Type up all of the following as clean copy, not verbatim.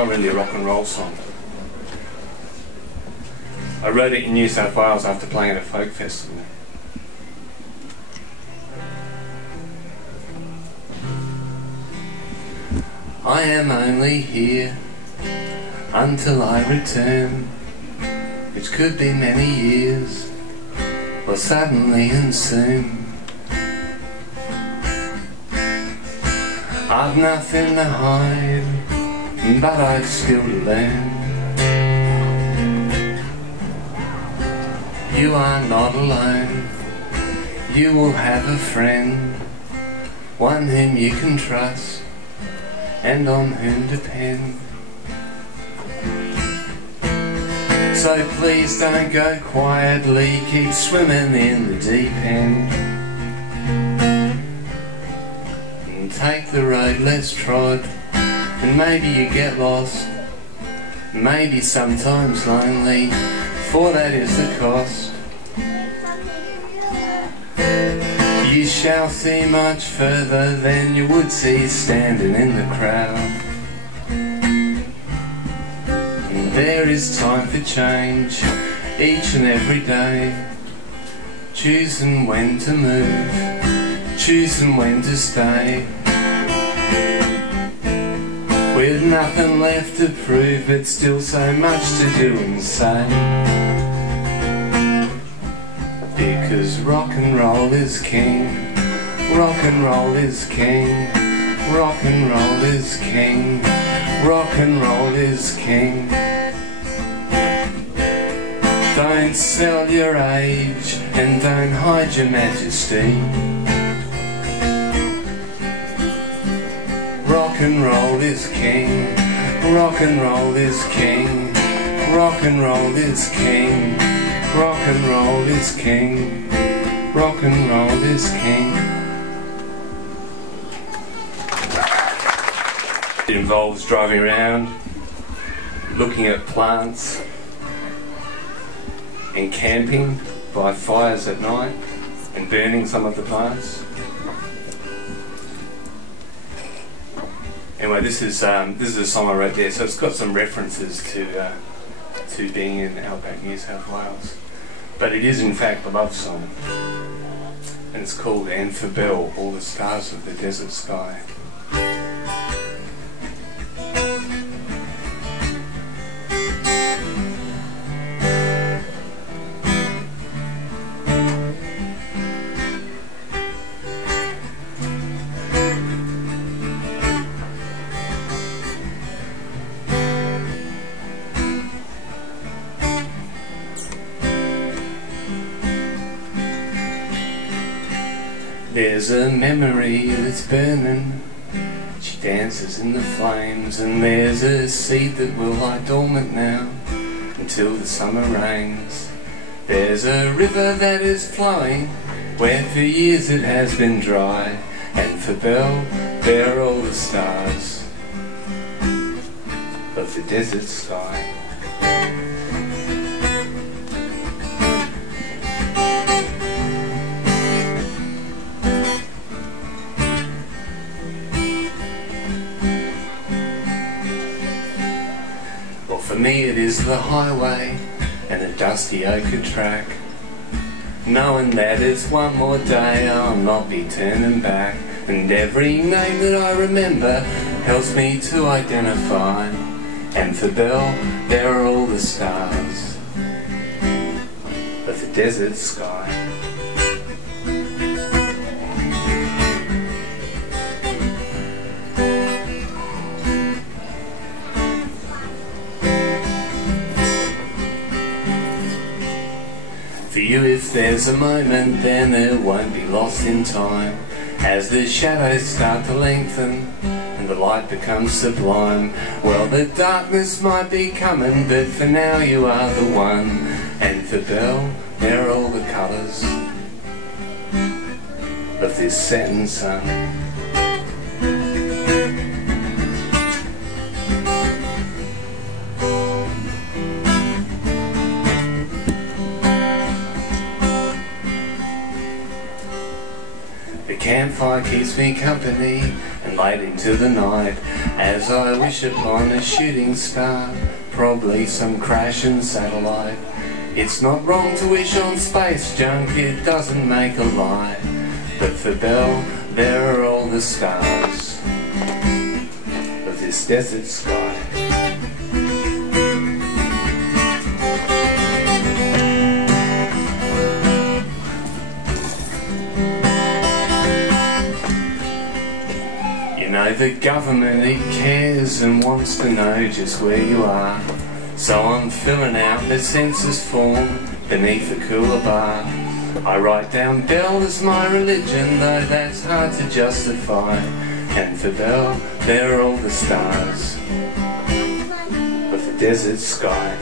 Not really a rock and roll song. I wrote it in New South Wales after playing at a folk festival. I am only here until I return, which could be many years, or suddenly and soon. I've nothing to hide, but I've still to learn. You are not alone. You will have a friend, one whom you can trust and on whom depend. So please don't go quietly, keep swimming in the deep end, and take the road less trod. And maybe you get lost, maybe sometimes lonely, for that is the cost. You shall see much further than you would see standing in the crowd. And there is time for change each and every day, choosing when to move, choosing when to stay. With nothing left to prove, but still so much to do and say. Because rock and roll is king, rock and roll is king, rock and roll is king, rock and roll is king. Don't sell your age and don't hide your majesty. Rock and roll is king, rock and roll is king, rock and roll is king, rock and roll is king, rock and roll is king. It involves driving around, looking at plants, and camping by fires at night and burning some of the plants. Anyway, this is a song I wrote there, so it's got some references to being in outback New South Wales, but it is in fact a love song, and it's called "And for Bell, All the Stars of the Desert Sky." There's a memory that's burning, she dances in the flames, and there's a seed that will lie dormant now until the summer rains. There's a river that is flowing where for years it has been dry, and for Bell there are all the stars of the desert sky. For me it is the highway and a dusty ochre track, knowing that it's one more day I'll not be turning back, and every name that I remember helps me to identify, and for Bell there are all the stars of the desert sky. For you, if there's a moment, then it won't be lost in time, as the shadows start to lengthen and the light becomes sublime. Well, the darkness might be coming, but for now you are the one, and for Bell there are all the colours of this setting sun. The campfire keeps me company, and and late into the night, as I wish upon a shooting star, probably some crashing satellite. It's not wrong to wish on space junk, it doesn't make a lie. But for Bell, there are all the stars of this desert sky. You know the government, it cares and wants to know just where you are. So I'm filling out the census form beneath a cooler bar. I write down Bell as my religion, though that's hard to justify. And for Bell, there are all the stars of the desert sky.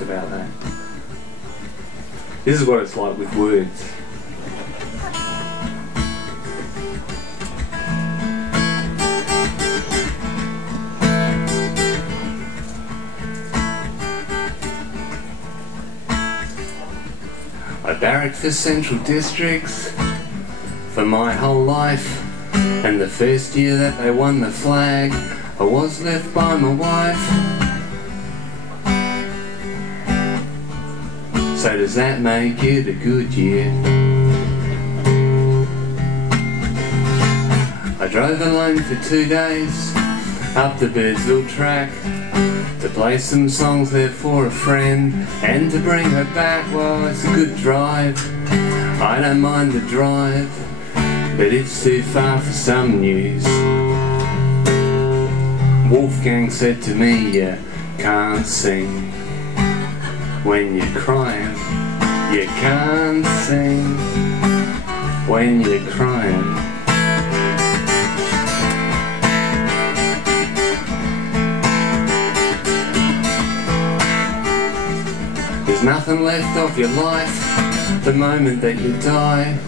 About that. This is what it's like with words. I barracked for central districts for my whole life, and the first year that they won the flag, I was left by my wife. So does that make it a good year? I drove alone for 2 days up the Birdsville track to play some songs there for a friend and to bring her back. Well, it's a good drive, I don't mind the drive, but it's too far for some news. Wolfgang said to me, you can't sing when you're crying, you can't sing when you're crying. There's nothing left of your life the moment that you die,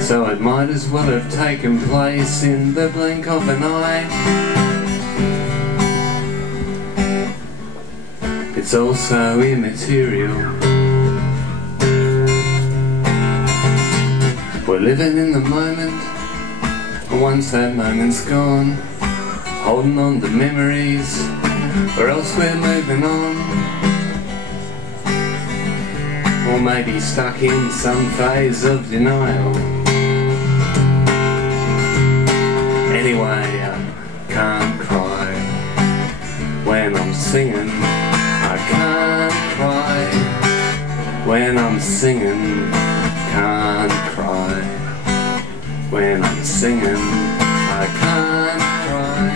so it might as well have taken place in the blink of an eye. It's also immaterial. We're living in the moment, and once that moment's gone, holding on to memories, or else we're moving on. Or maybe stuck in some phase of denial. Anyway, I can't cry when I'm singing. I can't cry when I'm singing. Can't cry when I'm singing. I can't cry.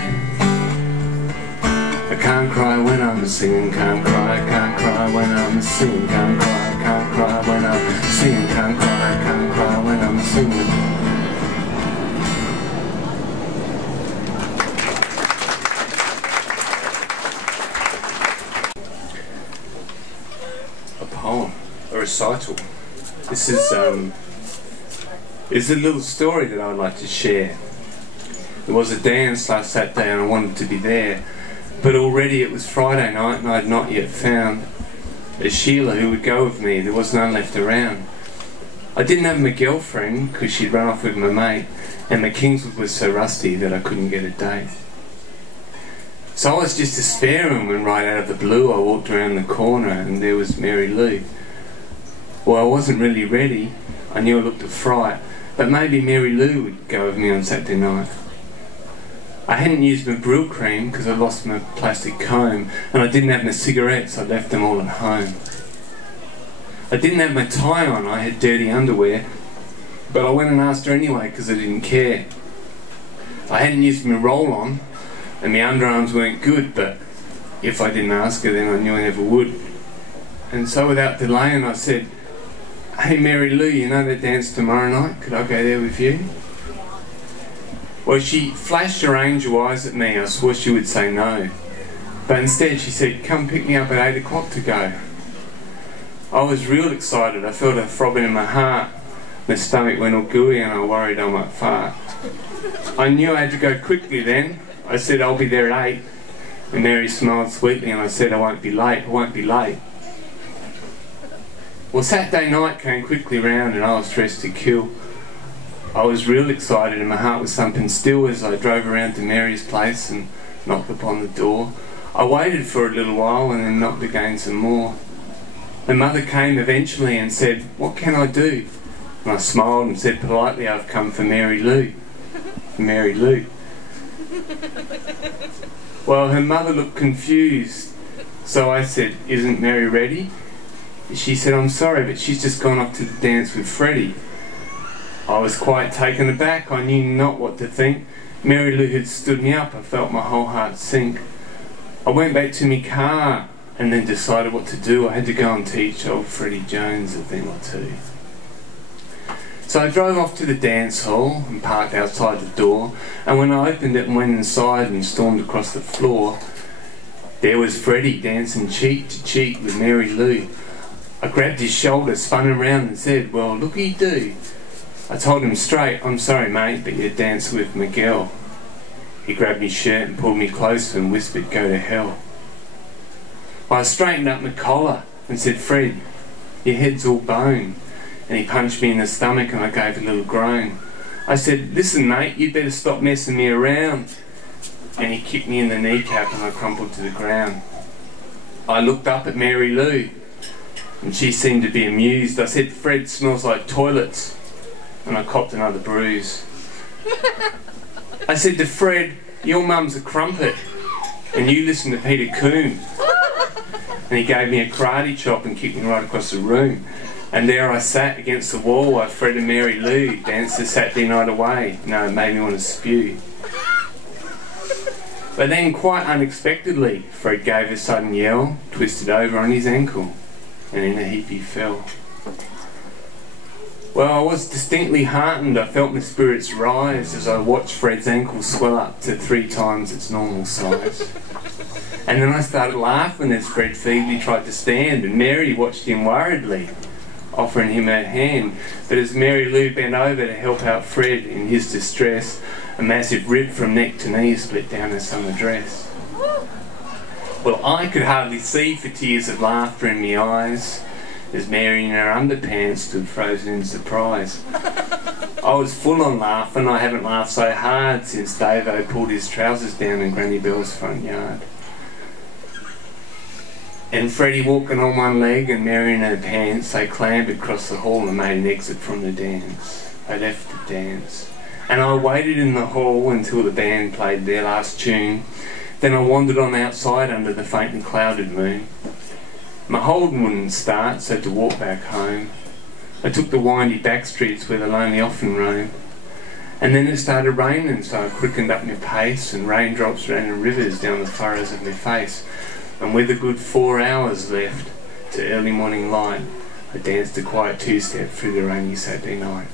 I can't cry when I'm singing. Can't cry when I'm singing. Can't cry when I'm singing. Can't cry when I'm singing. A recital. This is a little story that I would like to share. There was a dance last Saturday and I wanted to be there, but already it was Friday night and I had not yet found a Sheila who would go with me. There was none left around. I didn't have my girlfriend because she'd run off with my mate, and my Kingswood was so rusty that I couldn't get a date. So I was just despairing when right out of the blue I walked around the corner and there was Mary Lou. Well, I wasn't really ready. I knew I looked a fright, but maybe Mary Lou would go with me on Saturday night. I hadn't used my Brill cream because I lost my plastic comb, and I didn't have my cigarettes, I left them all at home. I didn't have my tie on, I had dirty underwear, but I went and asked her anyway because I didn't care. I hadn't used my roll-on, and my underarms weren't good, but if I didn't ask her then I knew I never would. And so without delaying I said, "Hey Mary Lou, you know that dance tomorrow night? Could I go there with you?" Well, she flashed her angel eyes at me. I swore she would say no. But instead she said, come pick me up at 8 o'clock to go. I was real excited. I felt a throbbing in my heart. My stomach went all gooey and I worried I might fart. I knew I had to go quickly then. I said, I'll be there at 8. And Mary smiled sweetly and I said, I won't be late, I won't be late. Well, Saturday night came quickly round and I was dressed to kill. I was real excited and my heart was thumping still as I drove around to Mary's place and knocked upon the door. I waited for a little while and then knocked again some more. Her mother came eventually and said, what can I do? And I smiled and said politely, I've come for Mary Lou. For Mary Lou. Well, her mother looked confused, so I said, isn't Mary ready? She said, I'm sorry, but she's just gone off to the dance with Freddie. I was quite taken aback. I knew not what to think. Mary Lou had stood me up. I felt my whole heart sink. I went back to my car and then decided what to do. I had to go and teach old Freddie Jones a thing or two. So I drove off to the dance hall and parked outside the door, and when I opened it and went inside and stormed across the floor, there was Freddie dancing cheek to cheek with Mary Lou. I grabbed his shoulder, spun him round and said, well, looky do. I told him straight, I'm sorry mate, but you're dancing with Miguel. He grabbed my shirt and pulled me closer and whispered, go to hell. I straightened up my collar and said, Fred, your head's all bone. And he punched me in the stomach and I gave a little groan. I said, listen mate, you'd better stop messing me around. And he kicked me in the kneecap and I crumpled to the ground. I looked up at Mary Lou and she seemed to be amused. I said, Fred smells like toilets. And I copped another bruise. I said to Fred, your mum's a crumpet and you listen to Peter Coombe. And he gave me a karate chop and kicked me right across the room. And there I sat against the wall while Fred and Mary Lou danced the Saturday night away. No, it made me want to spew. But then, quite unexpectedly, Fred gave a sudden yell, twisted over on his ankle, and in a heap he fell. Well, I was distinctly heartened. I felt my spirits rise as I watched Fred's ankle swell up to 3 times its normal size. And then I started laughing as Fred feebly tried to stand, and Mary watched him worriedly, offering him her hand. But as Mary Lou bent over to help out Fred in his distress, a massive rip from neck to knee split down her summer dress. Well, I could hardly see for tears of laughter in my eyes as Mary in her underpants stood frozen in surprise. I was full on laughing. I haven't laughed so hard since Davo pulled his trousers down in Granny Bell's front yard. And Freddie walking on one leg and Mary in her pants, they clambered across the hall and made an exit from the dance. They left the dance. And I waited in the hall until the band played their last tune. Then I wandered on outside under the faintly clouded moon. My Holden wouldn't start, so to walk back home, I took the windy back streets where the lonely often roam. And then it started raining, so I quickened up my pace, and raindrops ran in rivers down the furrows of my face. And with a good 4 hours left to early morning light, I danced a quiet 2-step through the rainy Saturday night.